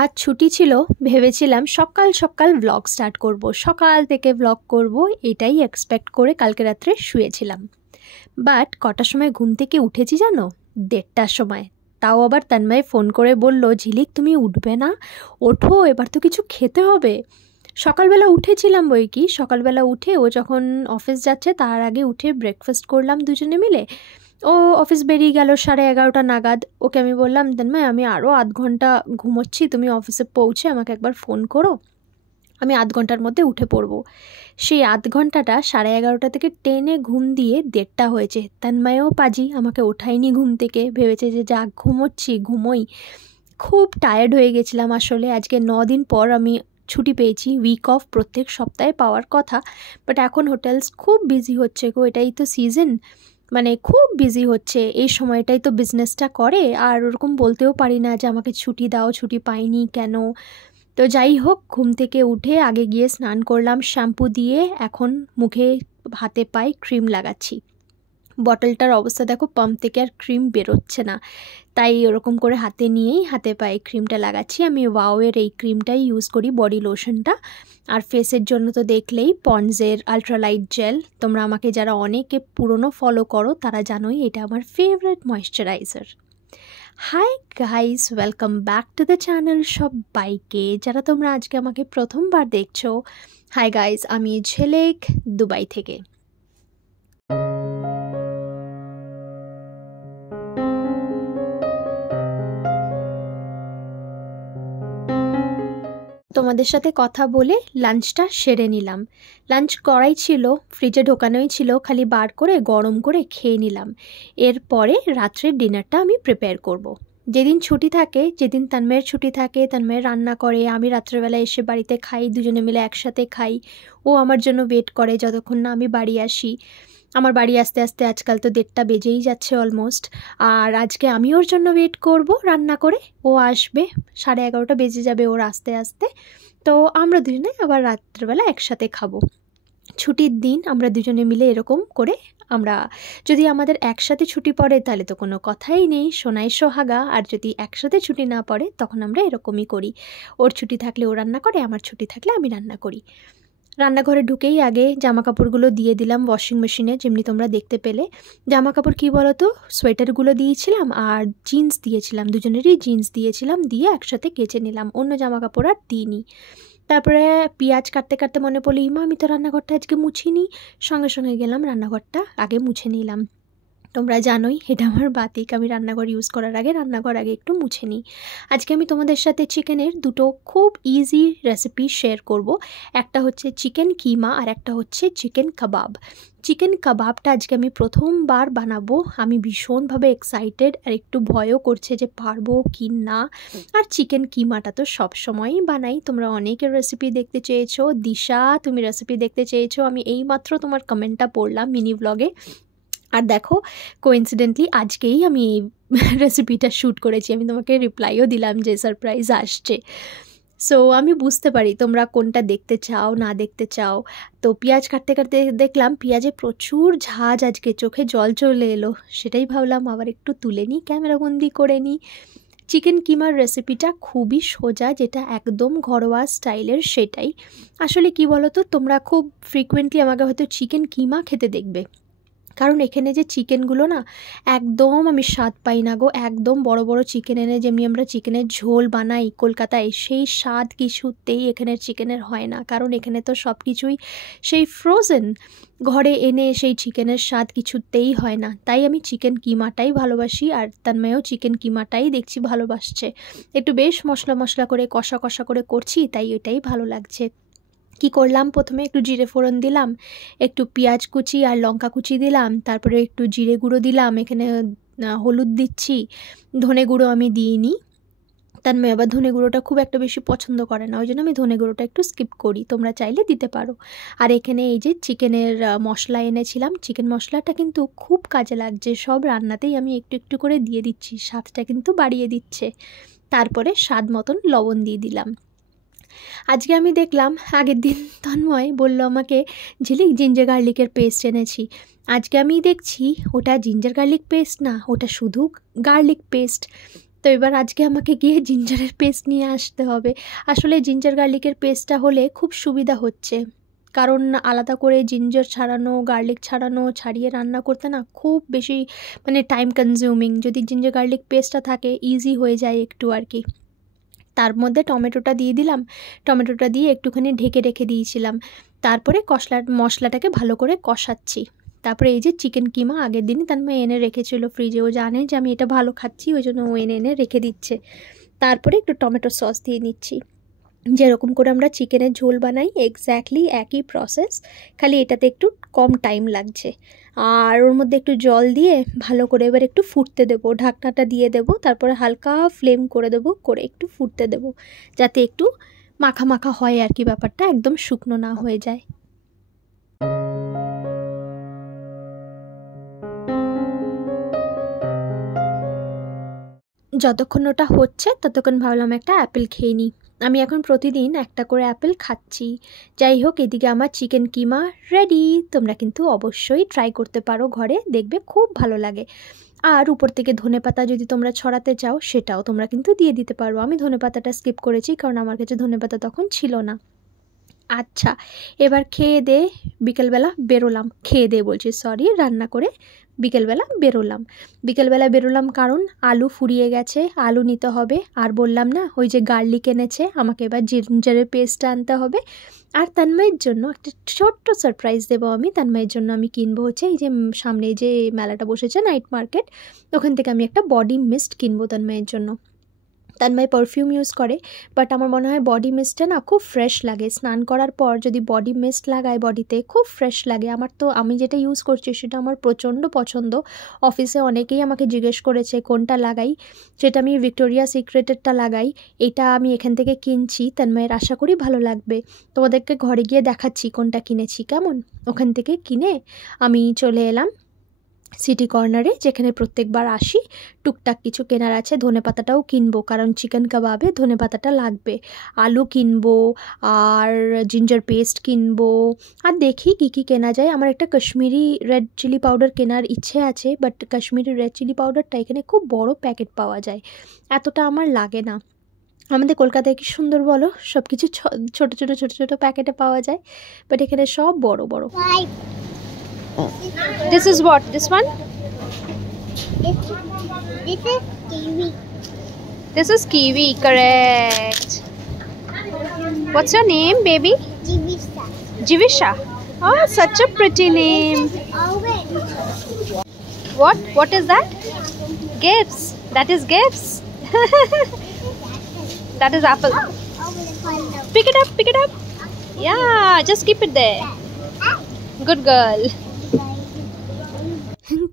আজ ছুটি ছিল, ভেবেছিলাম সকাল সকাল ব্লগ স্টার্ট করব, সকাল থেকে ব্লগ করব এটাই এক্সপেক্ট করে কালকে রাত্রে শুয়েছিলাম। বাট কটার সময় ঘুম থেকে উঠেছি জানো? 1:30টার সময়। তাও আবার তন্ময় ফোন করে বলল, ঝিলিক তুমি উঠবে না? ওঠো, এবার তো কিছু খেতে হবে। সকালবেলা উঠেছিলাম বই কি, সকালবেলা উঠে ও যখন অফিস যাচ্ছে তার আগে উঠে ব্রেকফাস্ট করলাম দুজনে মিলে। ও অফিস বেরিয়ে গেল 11:30 নাগাদ। ওকে আমি বললাম, তন্ময় আমি আরও আধ ঘন্টা ঘুমোচ্ছি, তুমি অফিসে পৌঁছে আমাকে একবার ফোন করো, আমি আধ ঘন্টার মধ্যে উঠে পড়বো। সেই আধ ঘন্টাটা 11:30 থেকে টেনে ঘুম দিয়ে 1:30টা হয়েছে। তন্ময়ও পাজি, আমাকে ওঠায়নি ঘুম থেকে, ভেবেছে যে যা ঘুমোচ্ছি ঘুমোই। খুব টায়ার্ড হয়ে গেছিলাম আসলে। আজকে 9 দিন পর আমি ছুটি পেয়েছি, উইক অফ প্রত্যেক সপ্তাহে পাওয়ার কথা, বাট এখন হোটেলস খুব বিজি হচ্ছে গো, এটাই তো সিজন, মানে খুব বিজি হচ্ছে এই সময়টাই তো বিজনেসটা করে। আর ওরকম বলতেও পারি না যে আমাকে ছুটি দাও, ছুটি পাইনি কেন। তো যাই হোক, ঘুম থেকে উঠে আগে গিয়ে স্নান করলাম শ্যাম্পু দিয়ে, এখন মুখে হাতে পায়ে ক্রিম লাগাচ্ছি। বটলটার অবস্থা দেখো, পাম্প থেকে আর ক্রিম বেরোচ্ছে না, তাই ওরকম করে হাতে নিয়েই হাতে পায়ে ক্রিমটা লাগাচ্ছি। আমি ওয়াওয়ের এই ক্রিমটাই ইউজ করি, বডি লোশনটা। আর ফেসের জন্য তো দেখলেই পন্ডসের আলট্রালাইট জেল। তোমরা আমাকে যারা অনেকে পুরনো ফলো করো তারা জানোই এটা আমার favourite moisturiser. Hi guys, welcome back to the channel সবাইকে। যারা তোমরা আজকে আমাকে প্রথমবার দেখছো, হাই গাইস, আমি ঝিলিক, দুবাই থেকে। তোমাদের সাথে কথা বলে লাঞ্চটা সেরে নিলাম। লাঞ্চ করাই ছিল, ফ্রিজে ঢোকানোই ছিল, খালি বার করে গরম করে খেয়ে নিলাম। এরপরে রাত্রের ডিনারটা আমি প্রিপেয়ার করব। যেদিন ছুটি থাকে, যেদিন তন্ময়ের ছুটি থাকে, তন্ময় রান্না করে, আমি রাত্রেবেলা এসে বাড়িতে খাই, দুজনে মিলে একসাথে খাই। ও আমার জন্য ওয়েট করে যতক্ষণ না আমি বাড়ি আসি। আমার বাড়ি আসতে আসতে আজকাল তো 1:30টা বেজেই যাচ্ছে অলমোস্ট। আর আজকে আমি ওর জন্য ওয়েট করব রান্না করে। ও আসবে, 11:30 বেজে যাবে ওর আসতে আসতে। তো আমরা দুজনে আবার রাত্রেবেলা একসাথে খাবো। ছুটির দিন আমরা দুজনে মিলে এরকম করে আমরা, যদি আমাদের একসাথে ছুটি পড়ে তাহলে তো কোনো কথাই নেই, সোনাই সোহাগা। আর যদি একসাথে ছুটি না পড়ে তখন আমরা এরকমই করি, ওর ছুটি থাকলে ও রান্না করে, আমার ছুটি থাকলে আমি রান্না করি। রান্নাঘরে ঢুকেই আগে জামা কাপড়গুলো দিয়ে দিলাম ওয়াশিং মেশিনে, যেমনি তোমরা দেখতে পেলে। জামা কাপড় কী বলো তো, সোয়েটারগুলো দিয়েছিলাম আর জিন্স দিয়েছিলাম, দুজনেরই জিন্স দিয়েছিলাম, দিয়ে একসাথে কেচে নিলাম, অন্য জামা কাপড় আর দিইনি। তারপরে পেঁয়াজ কাটতে কাটতে মনে পড়লো, ইমা আমি তো রান্নাঘরটা আজকে মুছিনি। সঙ্গে সঙ্গে গেলাম রান্নাঘরটা আগে মুছে নিলাম। তোমরা জানোই এটা আমার বাতিক, আমি রান্নাঘর ইউজ করার আগে রান্নাঘর আগে একটু মুছে নিই। আজকে আমি তোমাদের সাথে চিকেনের দুটো খুব ইজি রেসিপি শেয়ার করব। একটা হচ্ছে চিকেন কিমা আর একটা হচ্ছে চিকেন কাবাব। চিকেন কাবাবটা আজকে আমি প্রথমবার বানাবো, আমি ভীষণভাবে এক্সাইটেড, আর একটু ভয়ও করছে যে পারবো কি না। আর চিকেন কিমাটা তো সবসময়ই বানাই, তোমরা অনেকের রেসিপি দেখতে চেয়েছো। দিশা, তুমি রেসিপি দেখতে চেয়েছো, আমি এইমাত্র তোমার কমেন্টটা পড়লাম মিনি ব্লগে। আর দেখো, কোইন্সিডেন্টলি আজকেই আমি এই রেসিপিটা শ্যুট করেছি, আমি তোমাকে রিপ্লাইও দিলাম যে সারপ্রাইজ আসছে। সো আমি বুঝতে পারি তোমরা কোনটা দেখতে চাও না দেখতে চাও। তো পেঁয়াজ কাটতে কাটতে দেখলাম পেঁয়াজে প্রচুর ঝাঁজ, আজকে চোখে জল চলে এলো, সেটাই ভাবলাম আবার একটু তুলে নিই, ক্যামেরাবন্দি করে নিই। চিকেন কিমার রেসিপিটা খুবই সোজা, যেটা একদম ঘরোয়া স্টাইলের সেটাই। আসলে কি বলো তো, তোমরা খুব ফ্রিকুয়েন্টলি আমাকে হয়তো চিকেন কিমা খেতে দেখবে, কারণ এখানে যে চিকেনগুলো না একদম আমি স্বাদ পাই না গো। একদম বড় বড় চিকেন এনে যেমনি আমরা চিকেনের ঝোল বানাই কলকাতায়, সেই স্বাদ কিছুতেই এখানের চিকেনের হয় না, কারণ এখানে তো সব কিছুই সেই ফ্রোজেন, ঘরে এনে সেই চিকেনের স্বাদ কিছুতেই হয় না। তাই আমি চিকেন কিমাটাই ভালোবাসি, আর তন্ময়ও চিকেন কিমাটাই দেখছি ভালোবাসছে। একটু বেশ মশলা মশলা করে কষা কষা করে করছি, তাই এটাই ভালো লাগছে। কি করলাম, প্রথমে একটু জিরে ফোড়ন দিলাম, একটু পেঁয়াজ কুচি আর লঙ্কা কুচি দিলাম, তারপরে একটু জিরে গুঁড়ো দিলাম, এখানে হলুদ দিচ্ছি, ধনে গুঁড়ো আমি দিইনি। তন্ময় আবার ধনে গুঁড়োটা খুব একটা বেশি পছন্দ করে না, ওই জন্য আমি ধনে গুঁড়োটা একটু স্কিপ করি, তোমরা চাইলে দিতে পারো। আর এখানে এই যে চিকেনের মশলা এনেছিলাম, চিকেন মশলাটা কিন্তু খুব কাজে লাগছে, সব রান্নাতেই আমি একটু একটু করে দিয়ে দিচ্ছি, স্বাদটা কিন্তু বাড়িয়ে দিচ্ছে। তারপরে স্বাদ মতন লবণ দিয়ে দিলাম। আজকে আমি দেখলাম, আগের দিন তন্ময় বলল আমাকে, ঝিলিক জিঞ্জার গার্লিকের পেস্ট এনেছি। আজকে আমি দেখছি ওটা জিঞ্জার গার্লিক পেস্ট না, ওটা শুধু গার্লিক পেস্ট। তো এবার আজকে আমাকে গিয়ে জিঞ্জারের পেস্ট নিয়ে আসতে হবে। আসলে জিঞ্জার গার্লিকের পেস্টটা হলে খুব সুবিধা হচ্ছে, কারণ আলাদা করে জিঞ্জার ছাড়ানো, গার্লিক ছাড়ানো, ছাড়িয়ে রান্না করতে না খুব বেশি মানে টাইম কনজিউমিং। যদি জিঞ্জার গার্লিক পেস্টটা থাকে ইজি হয়ে যায় একটু আর কি। তার মধ্যে টমেটোটা দিয়ে দিলাম, টমেটোটা দিয়ে একটুখানি ঢেকে রেখে দিয়েছিলাম। তারপরে মশলাটাকে ভালো করে কষাচ্ছি। তারপরে এই যে চিকেন কিমা আগের দিনই তানময় এনে রেখেছিল ফ্রিজে, ও জানে যে আমি এটা ভালো খাচ্ছি, ওই জন্য ও এনে এনে রেখে দিচ্ছে। তারপরে একটু টমেটো সস দিয়ে নিচ্ছি। যেরকম করে আমরা চিকেনের ঝোল বানাই এক্স্যাক্টলি একই প্রসেস, খালি এটাতে একটু কম টাইম লাগছে। আর ওর মধ্যে একটু জল দিয়ে ভালো করে এবার একটু ফুটতে দেবো, ঢাকনাটা দিয়ে দেবো, তারপরে হালকা ফ্লেম করে দেবো, করে একটু ফুটতে দেবো, যাতে একটু মাখা মাখা হয় আর কি, ব্যাপারটা একদম শুকনো না হয়ে যায়। যতক্ষণ ওটা হচ্ছে ততক্ষণ ভাবলাম একটা অ্যাপেল খেয়ে নিই। আমি এখন প্রতিদিন একটা করে অ্যাপেল খাচ্ছি। যাই হোক, এদিকে আমার চিকেন কিমা রেডি। তোমরা কিন্তু অবশ্যই ট্রাই করতে পারো ঘরে, দেখবে খুব ভালো লাগে। আর উপর থেকে ধনেপাতা যদি তোমরা ছড়াতে চাও সেটাও তোমরা কিন্তু দিয়ে দিতে পারো। আমি ধনেপাতাটা স্কিপ করেছি কারণ আমার কাছে ধনেপাতা তখন ছিল না। আচ্ছা, এবার খেয়ে দে বিকেলবেলা বেরোলাম, খেয়ে দে বলছি সরি, রান্না করে বিকেলবেলা বেরোলাম কারণ আলু ফুরিয়ে গেছে, আলু নিতে হবে। আর বললাম না ওই যে গার্লিক এনেছে, আমাকে এবার জিঞ্জারের পেস্টটা আনতে হবে। আর তন্ময়ের জন্য একটা ছোট্ট সারপ্রাইজ দেবো আমি। তন্ময়ের জন্য আমি কিনবো হচ্ছে এই যে সামনে যে মেলাটা বসেছে নাইট মার্কেট, ওখান থেকে আমি একটা বডি মিস্ট কিনবো তন্ময়ের জন্য। তন্ময় পারফিউম ইউজ করে, বাট আমার মনে হয় বডি মিস্টটা না খুব ফ্রেশ লাগে। স্নান করার পর যদি বডি মিস্ট লাগায় বডিতে খুব ফ্রেশ লাগে। আমি যেটা ইউজ করছি সেটা আমার প্রচণ্ড পছন্দ। অফিসে অনেকেই আমাকে জিজ্ঞেস করেছে কোনটা লাগাই, সেটা আমি ভিক্টোরিয়া সিক্রেটেরটা লাগাই। এটা আমি এখান থেকে কিনছি, তন্ময়ের আশা করি ভালো লাগবে। তোমাদেরকে ঘরে গিয়ে দেখাচ্ছি কোনটা কিনেছি। কেমন, ওখান থেকে কিনে আমি চলে এলাম সিটি কর্নারে, যেখানে প্রত্যেকবার আসি। টুকটাক কিছু কেনার আছে, ধনেপাতাটাও কিনবো কারণ চিকেন কাবাবে ধনেপাতাটা লাগবে। আলু কিনবো, আর জিঞ্জার পেস্ট কিনবো, আর দেখি কী কী কেনা যায়। আমার একটা কাশ্মীরি রেড চিলি পাউডার কেনার ইচ্ছে আছে, বাট কাশ্মীরি রেড চিলি পাউডারটা এখানে খুব বড় প্যাকেট পাওয়া যায়, এতটা আমার লাগে না। আমাদের কলকাতায় কি সুন্দর বলো, সব কিছু ছোটো ছোটো ছোটো ছোটো প্যাকেটে পাওয়া যায়, বাট এখানে সব বড় বড়। This is what? This one? This is kiwi. This is kiwi, correct. What's your name, baby? Jivisha. Jivisha. Oh, such a pretty name. This is orange. What is that? Gifts. That is gifts. That is apple. Pick it up. Yeah, just keep it there. Good girl.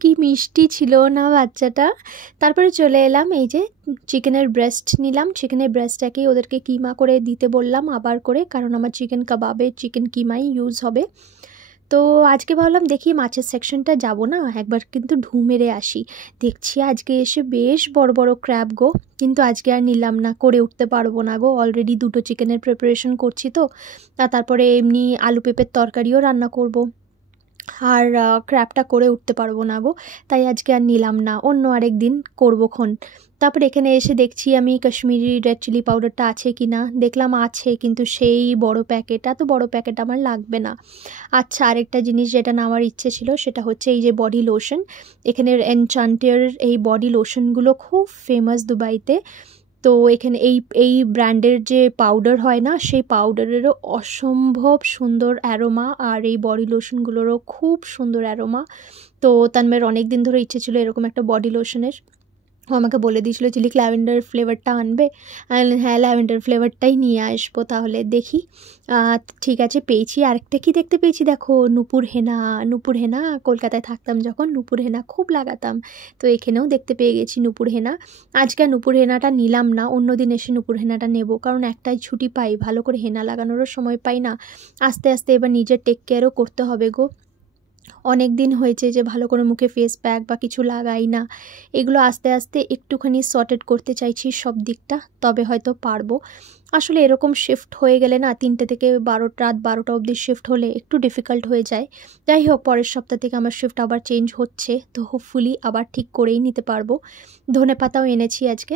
কি মিষ্টি ছিল না বাচ্চাটা। তারপরে চলে এলাম, এই যে চিকেনের ব্রেস্ট নিলাম। চিকেনের ব্রেস্টটাকেই ওদেরকে কিমা করে দিতে বললাম আবার করে, কারণ আমার চিকেন কাবাবে চিকেন কিমাই ইউজ হবে। তো আজকে ভাবলাম দেখি মাছের সেকশনটা যাব না, একবার কিন্তু ঢু মেরে আসি। দেখছি আজকে এসে বেশ বড় বড় ক্র্যাব গো, কিন্তু আজকে আর নিলাম না, করে উঠতে পারবো না গো। অলরেডি 2টো চিকেনের প্রিপারেশন করছি তো, তারপরে এমনি আলু পেঁপের তরকারিও রান্না করব, আর ক্র্যাবটা করে উঠতে পারবো না গো, তাই আজকে আর নিলাম না, অন্য আরেক দিন করবোক্ষণ। তারপরে এখানে এসে দেখছি আমি কাশ্মীরি রেড চিলি পাউডারটা আছে কি না, দেখলাম আছে, কিন্তু সেই বড় প্যাকেট, এত বড় প্যাকেট আমার লাগবে না। আচ্ছা, আরেকটা জিনিস যেটা নেওয়ার ইচ্ছে ছিল সেটা হচ্ছে এই যে বডি লোশন। এখানের এনচান্টের এই বডি লোশনগুলো খুব ফেমাস দুবাইতে। তো এখানে এই ব্র্যান্ডের যে পাউডার হয় না, সেই পাউডারেরও অসম্ভব সুন্দর অ্যারোমা, আর এই বডি লোশনগুলোরও খুব সুন্দর অ্যারোমা। তো তন্ময়ের অনেক দিন ধরে ইচ্ছে ছিল এরকম একটা বডি লোশনের। ও আমাকে বলে দিয়েছিলো চিলি ল্যাভেন্ডার ফ্লেভারটা আনবে। হ্যাঁ, ল্যাভেন্ডার ফ্লেভারটাই নিয়ে আসবো, তাহলে দেখি। ঠিক আছে, পেয়েছি। আরেকটা কি দেখতে পেয়েছি দেখো, নূপুর হেনা। কলকাতায় থাকতাম যখন নূপুর হেনা খুব লাগাতাম, তো এখানেও দেখতে পেয়ে গেছি নূপুর হেনা। আজকে নূপুর হেনাটা নিলাম না, অন্য দিন এসে নূপুর হেনাটা নেব, কারণ একটাই ছুটি পাই, ভালো করে হেনা লাগানোরও সময় পাই না। আস্তে আস্তে এবার নিজের টেক কেয়ারও করতে হবে গো। অনেক দিন হয়েছে যে ভালো করে মুখে ফেস প্যাক বা কিছু লাগাই না। এগুলো আস্তে আস্তে একটুখানি সর্টেড করতে চাইছি সব দিকটা, তবে হয়তো পারবো। আসলে এরকম শিফট হয়ে গেলে না, 3টে থেকে রাত 12টা অবধি শিফট হলে একটু ডিফিকাল্ট হয়ে যায়। যাই হোক, পরের সপ্তাহ থেকে আমার শিফট আবার চেঞ্জ হচ্ছে, তো হোপফুলি আবার ঠিক করেই নিতে পারবো। ধনেপাতাও এনেছি আজকে,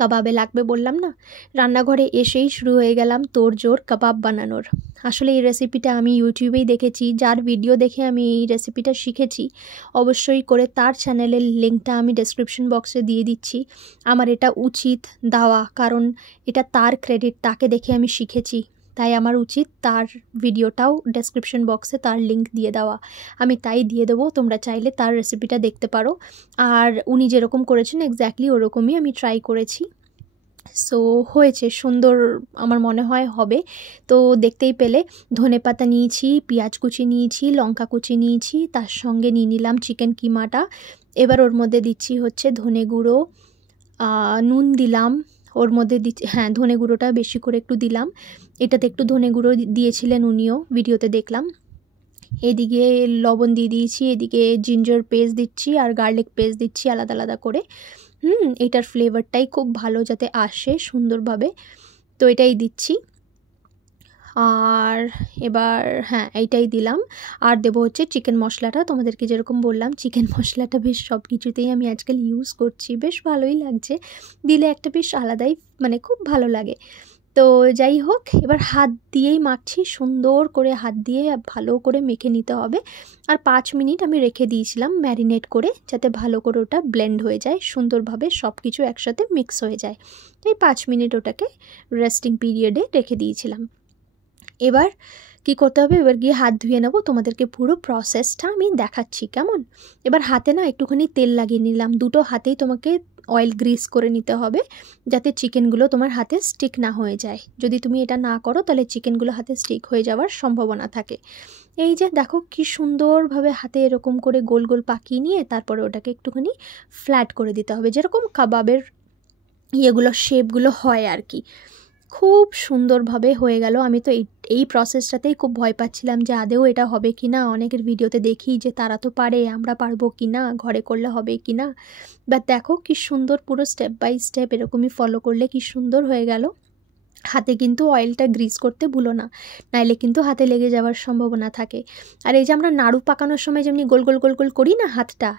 কাবাবে লাগবে বললাম না। রান্নাঘরে এসেই শুরু হয়ে গেলাম তোড়জোড় কাবাব বানানোর। আসলে এই রেসিপিটা আমি ইউটিউবেই দেখেছি, যার ভিডিও দেখে আমি এই রেসিপিটা শিখেছি অবশ্যই করে তার চ্যানেলের লিঙ্কটা আমি ডেসক্রিপশন বক্সে দিয়ে দিচ্ছি। আমার এটা উচিত দেওয়া, কারণ এটা তার ক্রেডিট, তাকে দেখে আমি শিখেছি, তাই আমার উচিত তার ভিডিওটাও ডেসক্রিপশন বক্সে তার লিঙ্ক দিয়ে দেওয়া। আমি তাই দিয়ে দেবো, তোমরা চাইলে তার রেসিপিটা দেখতে পারো। আর উনি যেরকম করেছেন এক্স্যাক্টলি ওরকমই আমি ট্রাই করেছি। সো হয়েছে সুন্দর, আমার মনে হয় হবে। তো দেখতেই পেলে ধনেপাতা নিয়েছি, পেঁয়াজ কুচি নিয়েছি, লঙ্কা কুচি নিয়েছি, তার সঙ্গে নিয়ে নিলাম চিকেন কিমাটা। এবার ওর মধ্যে দিচ্ছি হচ্ছে ধনে গুঁড়ো, নুন দিলাম ওর মধ্যে, হ্যাঁ ধনে গুঁড়োটা বেশি করে একটু দিলাম। এটাতে একটু ধনে গুঁড়ো দিয়েছিলেন উনিও, ভিডিওতে দেখলাম। এদিকে লবণ দিয়ে দিয়েছি, এদিকে জিঞ্জার পেস্ট দিচ্ছি আর গার্লিক পেস্ট দিচ্ছি আলাদা আলাদা করে। এটার ফ্লেভারটাই খুব ভালো যাতে আসে সুন্দরভাবে, তো এটাই দিচ্ছি। আর এবার হ্যাঁ এইটাই দিলাম। আর দেবো হচ্ছে চিকেন মশলাটা, তোমাদেরকে যেরকম বললাম চিকেন মশলাটা বেশ সব কিছুতেই আমি আজকাল ইউজ করছি, বেশ ভালোই লাগছে, দিলে একটা বেশ আলাদাই মানে খুব ভালো লাগে। তো যাই হোক, এবার হাত দিয়েই মাখছি, সুন্দর করে হাত দিয়ে ভালো করে মেখে নিতে হবে। আর 5 মিনিট আমি রেখে দিয়েছিলাম ম্যারিনেট করে, যাতে ভালো করে ওটা ব্লেন্ড হয়ে যায়, সুন্দরভাবে সব কিছু একসাথে মিক্স হয়ে যায়। তাই 5 মিনিট ওটাকে রেস্টিং পিরিয়ডে রেখে দিয়েছিলাম। এবার কি করতে হবে, এবার গিয়ে হাত ধুয়ে নেবো, তোমাদেরকে পুরো প্রসেসটা আমি দেখাচ্ছি কেমন। এবার হাতে না একটুখানি তেল লাগিয়ে নিলাম, দুটো হাতেই তোমাকে অয়েল গ্রিস করে নিতে হবে, যাতে চিকেনগুলো তোমার হাতে স্টিক না হয়ে যায়। যদি তুমি এটা না করো তাহলে চিকেনগুলো হাতে স্টিক হয়ে যাওয়ার সম্ভাবনা থাকে। এই যে দেখো কি সুন্দরভাবে হাতে এরকম করে গোল গোল পাকিয়ে নিয়ে তারপরে ওটাকে একটুখানি ফ্ল্যাট করে দিতে হবে, যেরকম কাবাবের ইয়েগুলো শেপগুলো হয় আর কি। খুব সুন্দরভাবে হয়ে গেল। আমি তো এই প্রসেসটাতেই খুব ভয় পাচ্ছিলাম যে আদেও এটা হবে কি না। অনেকের ভিডিওতে দেখি যে তারা তো পারে, আমরা পারবো কি না, ঘরে করলে হবে কি না। বাট দেখো কি সুন্দর, পুরো স্টেপ বাই স্টেপ এরকমই ফলো করলে কি সুন্দর হয়ে গেল। হাতে কিন্তু অয়েলটা গ্রিস করতে ভুলো না, নাইলে কিন্তু হাতে লেগে যাওয়ার সম্ভাবনা থাকে। আর এই যে আমরা নাড়ু পাকানোর সময় যেমনি গোল গোল গোল গোল করি না হাতটা,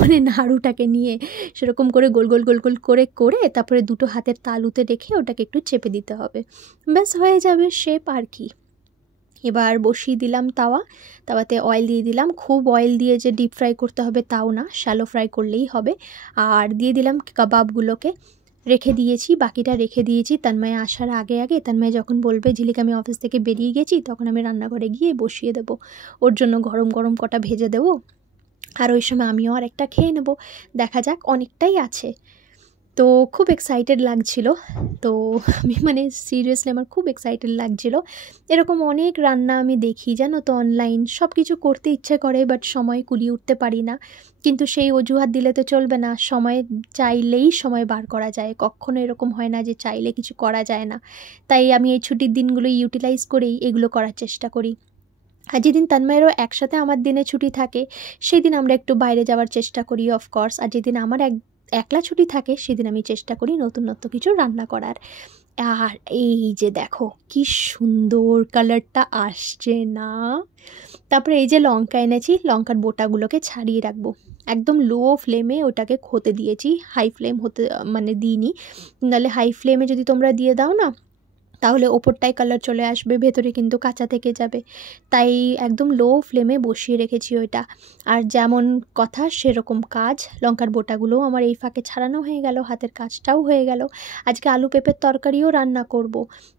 মানে নাড়ুটাকে নিয়ে সেরকম করে গোল গোল গোল গোল করে করে তারপরে দুটো হাতের তালুতে রেখে ওটাকে একটু চেপে দিতে হবে, ব্যাস হয়ে যাবে শেপ আর কি। এবার বসিয়ে দিলাম তাওয়াতে অয়েল দিয়ে দিলাম। খুব অয়েল দিয়ে যে ডিপ ফ্রাই করতে হবে তাও না, শ্যালো ফ্রাই করলেই হবে। আর দিয়ে দিলাম কাবাবগুলোকে, রেখে দিয়েছি, বাকিটা রেখে দিয়েছি তন্ময় আসার আগে আগে। তন্ময় যখন বলবে ঝিলিক আমি অফিস থেকে বেরিয়ে গেছি, তখন আমি রান্নাঘরে গিয়ে বসিয়ে দেবো, ওর জন্য গরম গরম কটা ভেজে দেবো, আর ওই সময় আমিও আর একটা খেয়ে নেবো। দেখা যাক, অনেকটাই আছে। তো খুব এক্সাইটেড লাগছিল, তো আমি মানে সিরিয়াসলি আমার খুব এক্সাইটেড লাগছিল। এরকম অনেক রান্না আমি দেখি জানো তো অনলাইন, সব কিছু করতে ইচ্ছে করে বাট সময় কুলিয়ে উঠতে পারি না। কিন্তু সেই অজুহাত দিলে তো চলবে না, সময় চাইলেই সময় বার করা যায়, কখনো এরকম হয় না যে চাইলে কিছু করা যায় না। তাই আমি এই ছুটির দিনগুলো ইউটিলাইজ করেই এগুলো করার চেষ্টা করি। আর যেদিন তন্ময়েরও একসাথে আমার দিনে ছুটি থাকে সেই দিন আমরা একটু বাইরে যাওয়ার চেষ্টা করি অফকোর্স। আর যেদিন আমার একলা ছুটি থাকে সেদিন আমি চেষ্টা করি নতুন কিছু রান্না করার। আর এই যে দেখো কি সুন্দর কালারটা আসছে না। তারপরে এই যে লঙ্কা এনেছি, লঙ্কার বোটাগুলোকে ছাড়িয়ে রাখবো। একদম লো ফ্লেমে ওটাকে হতে দিয়েছি, হাই ফ্লেম হতে মানে দিইনি, নাহলে হাই ফ্লেমে যদি তোমরা দিয়ে দাও না তাহলে ওপরটায় কালার চলে আসবে, ভেতরে কিন্তু কাঁচা থেকে যাবে। তাই একদম লো ফ্লেমে বসিয়ে রেখেছি ওইটা। আর যেমন কথা সেরকম কাজ, লঙ্কার বোটাগুলোও আমার এই ফাঁকে ছাড়ানো হয়ে গেল, হাতের কাজটাও হয়ে গেল। আজকে আলু পেঁপের তরকারিও রান্না করব,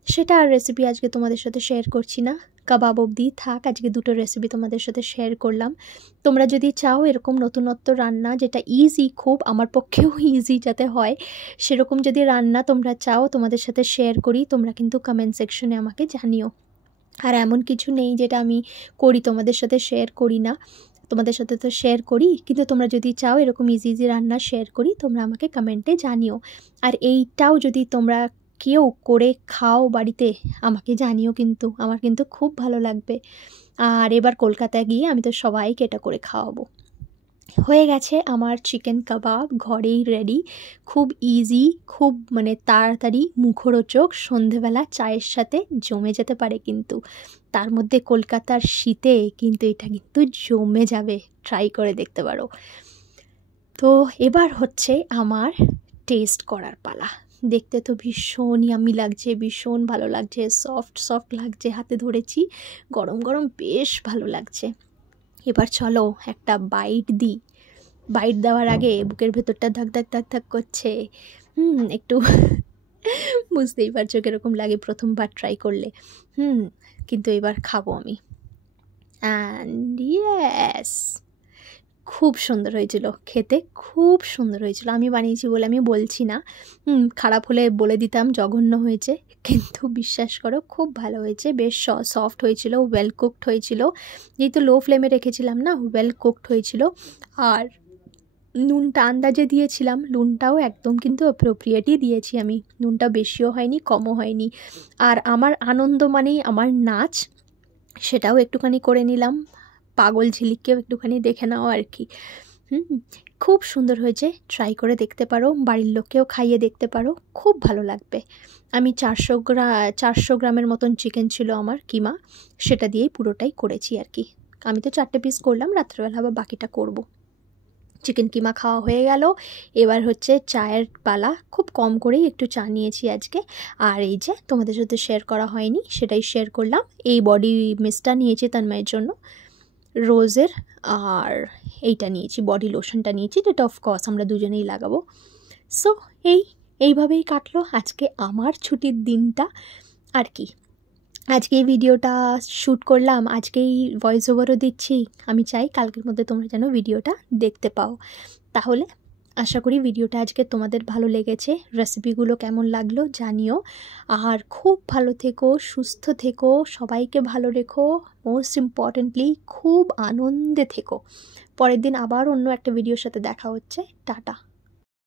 সেটা আর রেসিপি আজকে তোমাদের সাথে শেয়ার করছি না, কাবাব অবধি থাক। আজকে দুটো রেসিপি তোমাদের সাথে শেয়ার করলাম। তোমরা যদি চাও এরকম নতুনত্ব রান্না যেটা ইজি, খুব আমার পক্ষেও ইজি যাতে হয়, সেরকম যদি রান্না তোমরা চাও তোমাদের সাথে শেয়ার করি, তোমরা কিন্তু কমেন্ট সেকশনে আমাকে জানিও। আর এমন কিছু নেই যেটা আমি করি তোমাদের সাথে শেয়ার করি না, তোমাদের সাথে তো শেয়ার করি, কিন্তু তোমরা যদি চাও এরকম ইজি ইজি রান্না শেয়ার করি তোমরা আমাকে কমেন্টে জানিও। আর এইটাও যদি তোমরা কেউ করে খাও বাড়িতে আমাকে জানিও, কিন্তু আমার কিন্তু খুব ভালো লাগবে। আর এবার কলকাতায় গিয়ে আমি তো সবাইকে এটা করে খাওয়াবো। হয়ে গেছে আমার চিকেন কাবাব ঘরেই রেডি, খুব ইজি, খুব মানে তাড়াতাড়ি, মুখরোচক, সন্ধেবেলা চায়ের সাথে জমে যেতে পারে। কিন্তু তার মধ্যে কলকাতার শীতে কিন্তু এটা কিন্তু জমে যাবে, ট্রাই করে দেখতে পারো। তো এবার হচ্ছে আমার টেস্ট করার পালা। দেখতে তো ভীষণ ইয়াম্মি লাগছে, ভীষণ ভালো লাগছে, সফট সফট লাগছে, হাতে ধরেছি গরম গরম, বেশ ভালো লাগছে। এবার চলো একটা বাইট দিই। বাইট দেওয়ার আগে বুকের ভেতরটা ধাক ধাক ধাক ধাক করছে। একটু বুঝতেই পারছো কীরকম লাগে প্রথমবার ট্রাই করলে। কিন্তু এবার খাবো আমি। অ্যান্ড ইয়েস, খুব সুন্দর হয়েছিল খেতে, খুব সুন্দর হয়েছিল। আমি বানিয়েছি বলে আমি বলছি না, খারাপ হলে বলে দিতাম জঘন্য হয়েছে, কিন্তু বিশ্বাস করো খুব ভালো হয়েছে, বেশ সফট হয়েছিল, ওয়েল কুকড হয়েছিল। যেহেতু লো ফ্লেমে রেখেছিলাম না, ওয়েল কুকড হয়েছিল। আর নুনটা আন্দাজে দিয়েছিলাম, নুনটাও একদম কিন্তু অ্যাপ্রোপ্রিয়েটই দিয়েছি আমি, নুনটা বেশিও হয়নি কমও হয়নি। আর আমার আনন্দ মানেই আমার নাচ, সেটাও একটুখানি করে নিলাম, পাগল ঝিলিককেও একটুখানি দেখে নাও আর কি। খুব সুন্দর হয়েছে, ট্রাই করে দেখতে পারো, বাড়ির লোককেও খাইয়ে দেখতে পারো, খুব ভালো লাগবে। আমি 400 গ্রামের মতন চিকেন ছিল আমার কিমা, সেটা দিয়েই পুরোটাই করেছি আর কি। আমি তো 4টে পিস করলাম, রাত্রেবেলা আবার বাকিটা করব। চিকেন কিমা খাওয়া হয়ে গেল, এবার হচ্ছে চায়ের পালা। খুব কম করেই একটু চা নিয়েছি আজকে। আর এই যে তোমাদের সাথে শেয়ার করা হয়নি, সেটাই শেয়ার করলাম। এই বডি মিস্টটা নিয়েছি তন্ময়ের জন্য, রোজের, আর এইটা নিয়েছি বডি লোশনটা নিয়েছি, যেটা অফকোর্স আমরা দুজনেই লাগাবো। সো এইভাবেই কাটলো আজকে আমার ছুটির দিনটা আর কি। আজকে এই ভিডিওটা শ্যুট করলাম, আজকেই ভয়েস ওভারও দিচ্ছি। আমি চাই কালকের মধ্যে তোমরা যেন ভিডিওটা দেখতে পাও। তাহলে আশা করি ভিডিওটা আজকে তোমাদের ভালো লেগেছে, রেসিপিগুলো কেমন লাগলো জানিও। আর খুব ভালো থেকো, সুস্থ থেকো, সবাইকে ভালো রেখো, মোস্ট ইম্পর্টেন্টলি খুব আনন্দে থেকো। পরের দিন আবার অন্য একটা ভিডিওর সাথে দেখা হচ্ছে। টাটা।